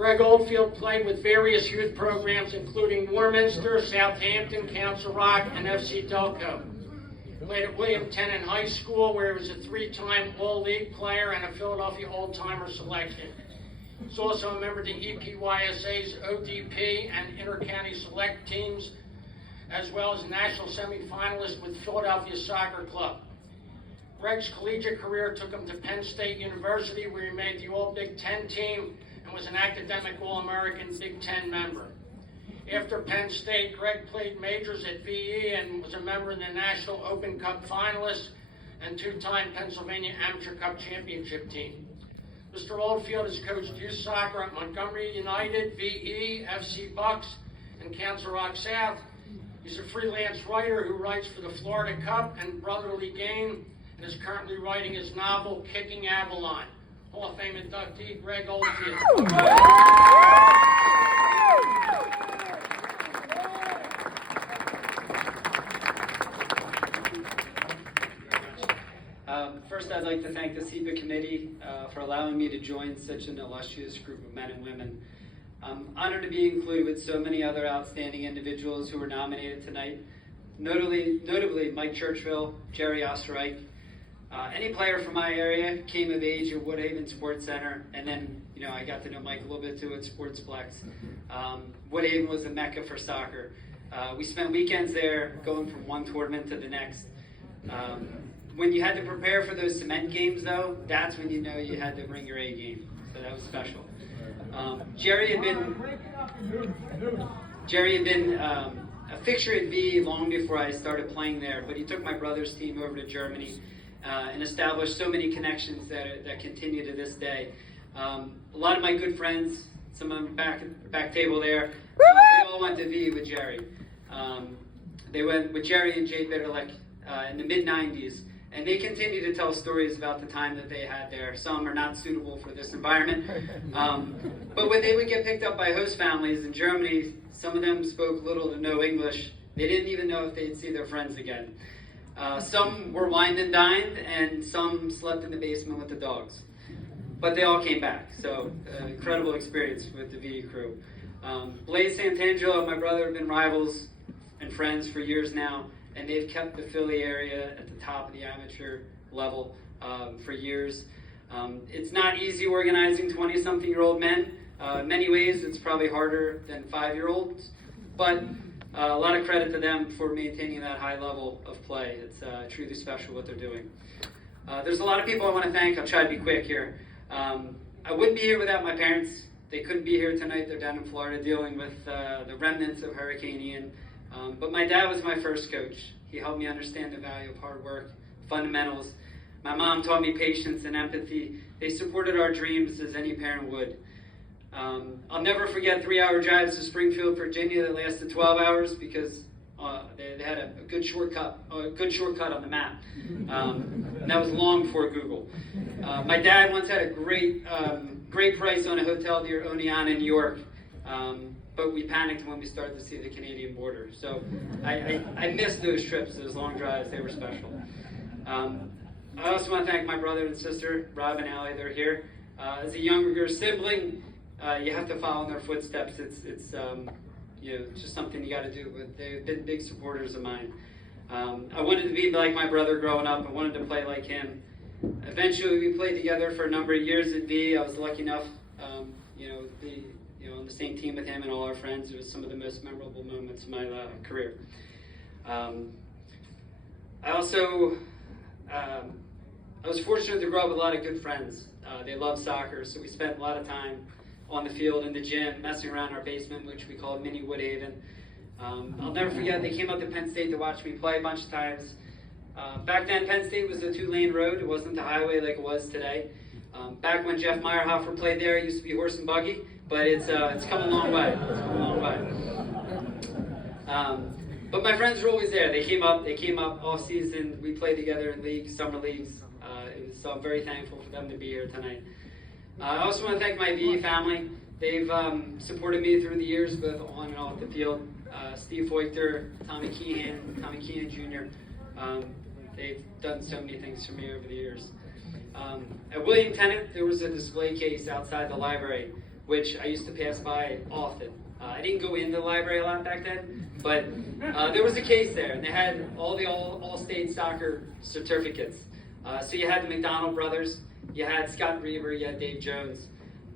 Greg Oldfield played with various youth programs, including Warminster, Southampton, Council Rock, and FC Delco. Played at William Tennant High School, where he was a three-time All-League player and a Philadelphia Old-Timer selection. He's also a member of the EPYSA's ODP and Intercounty Select teams, as well as a national semifinalist with Philadelphia Soccer Club. Greg's collegiate career took him to Penn State University, where he made the All-Big Ten team and was an academic All-American Big Ten member. After Penn State, Greg played majors at VE and was a member of the National Open Cup finalists and two-time Pennsylvania Amateur Cup championship team. Mr. Oldfield has coached youth soccer at Montgomery United, VE, FC Bucks, and Council Rock South. He's a freelance writer who writes for the Florida Cup and Brotherly Game and is currently writing his novel, Kicking Avalon. Hall of Fame inductee, Greg Oldfield. First, I'd like to thank the SEPA committee for allowing me to join such an illustrious group of men and women. I'm honored to be included with so many other outstanding individuals who were nominated tonight, notably Mike Churchville, Jerry Osterreich. Any player from my area came of age at Woodhaven Sports Center, and then I got to know Mike a little bit too at Sportsplex. Woodhaven was a mecca for soccer. We spent weekends there, going from one tournament to the next. When you had to prepare for those cement games, though, that's when you know you had to bring your A game. So that was special. Jerry had been a fixture at V long before I started playing there, but he took my brother's team over to Germany and established so many connections that continue to this day. A lot of my good friends, some of them back table there, they all went to V with Jerry. They went with Jerry and Jay Bitterlich in the mid-90s. And they continue to tell stories about the time that they had there. Some are not suitable for this environment. But when they would get picked up by host families in Germany, some of them spoke little to no English. They didn't even know if they'd see their friends again. Some were wined and dined, and some slept in the basement with the dogs. But they all came back, so incredible experience with the VE crew. Blaze Santangelo and my brother have been rivals and friends for years now. And they've kept the Philly area at the top of the amateur level for years. It's not easy organizing 20-something-year-old men. In many ways, it's probably harder than 5-year-olds. But a lot of credit to them for maintaining that high level of play. It's truly special what they're doing. There's a lot of people I want to thank. I'll try to be quick here. I wouldn't be here without my parents. They couldn't be here tonight. They're down in Florida dealing with the remnants of Hurricane Ian. But my dad was my first coach. He helped me understand the value of hard work, fundamentals. My mom taught me patience and empathy. They supported our dreams as any parent would. I'll never forget 3-hour drives to Springfield, Virginia that lasted 12 hours because they had a good shortcut on the map. And that was long before Google. My dad once had a great price on a hotel near Oneonta, New York. But we panicked when we started to see the Canadian border. So I missed those trips, those long drives. They were special. I also want to thank my brother and sister, Rob and Allie. They're here. As a younger sibling, you have to follow in their footsteps. It's just something you got to do. But they've been big supporters of mine. I wanted to be like my brother growing up. I wanted to play like him. Eventually, we played together for a number of years at V. I was lucky enough, be on the same team with him and all our friends. It was some of the most memorable moments of my career. I was fortunate to grow up with a lot of good friends. They loved soccer, so we spent a lot of time on the field, in the gym, messing around our basement, which we called Mini Woodhaven. I'll never forget, they came up to Penn State to watch me play a bunch of times. Back then, Penn State was a 2-lane road. It wasn't the highway like it was today. Back when Jeff Meyerhofer played there, it used to be horse and buggy, but it's come a long way. It's come a long way. But my friends were always there. They came up all season. We played together in leagues, summer leagues. So I'm very thankful for them to be here tonight. I also want to thank my VE family. They've supported me through the years, both on and off the field. Steve Feuchter, Tommy Keehan Jr. They've done so many things for me over the years. At William Tennant, there was a display case outside the library which I used to pass by often. I didn't go into the library a lot back then, but there was a case there, and they had all the all-state soccer certificates. So you had the McDonald brothers, you had Scott Reaver, you had Dave Jones.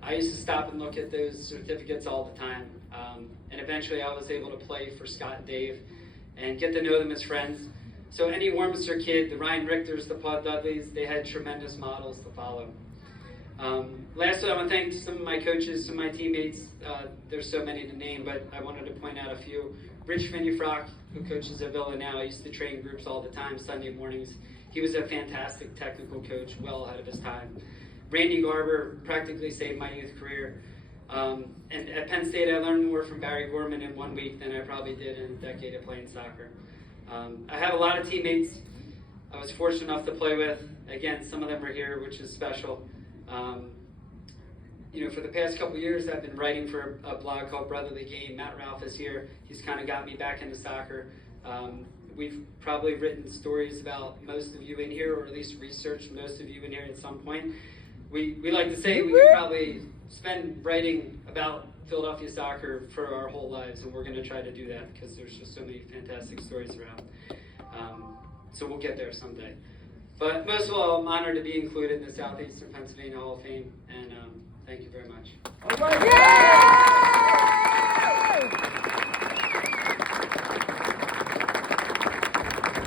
I used to stop and look at those certificates all the time, and eventually I was able to play for Scott and Dave and get to know them as friends. So any Warminster kid, the Ryan Richters, the Paul Dudleys, they had tremendous models to follow. Lastly, I want to thank some of my coaches, some of my teammates. There's so many to name, but I wanted to point out a few. Rich Finney-Frock, who coaches at Villa now, I used to train groups all the time, Sunday mornings. He was a fantastic technical coach, well ahead of his time. Randy Garber practically saved my youth career. And at Penn State, I learned more from Barry Gorman in 1 week than I probably did in a decade of playing soccer. I have a lot of teammates I was fortunate enough to play with. Again, some of them are here, which is special. For the past couple years, I've been writing for a blog called Brotherly Game. Matt Ralph is here. He's kind of got me back into soccer. We've probably written stories about most of you in here, or at least researched most of you in here at some point. We like to say we could probably spend writing about Philadelphia soccer for our whole lives, and we're going to try to do that because there's just so many fantastic stories around. So we'll get there someday. But most of all, I'm honored to be included in the Southeastern Pennsylvania Hall of Fame, and thank you very much. All right. Yeah!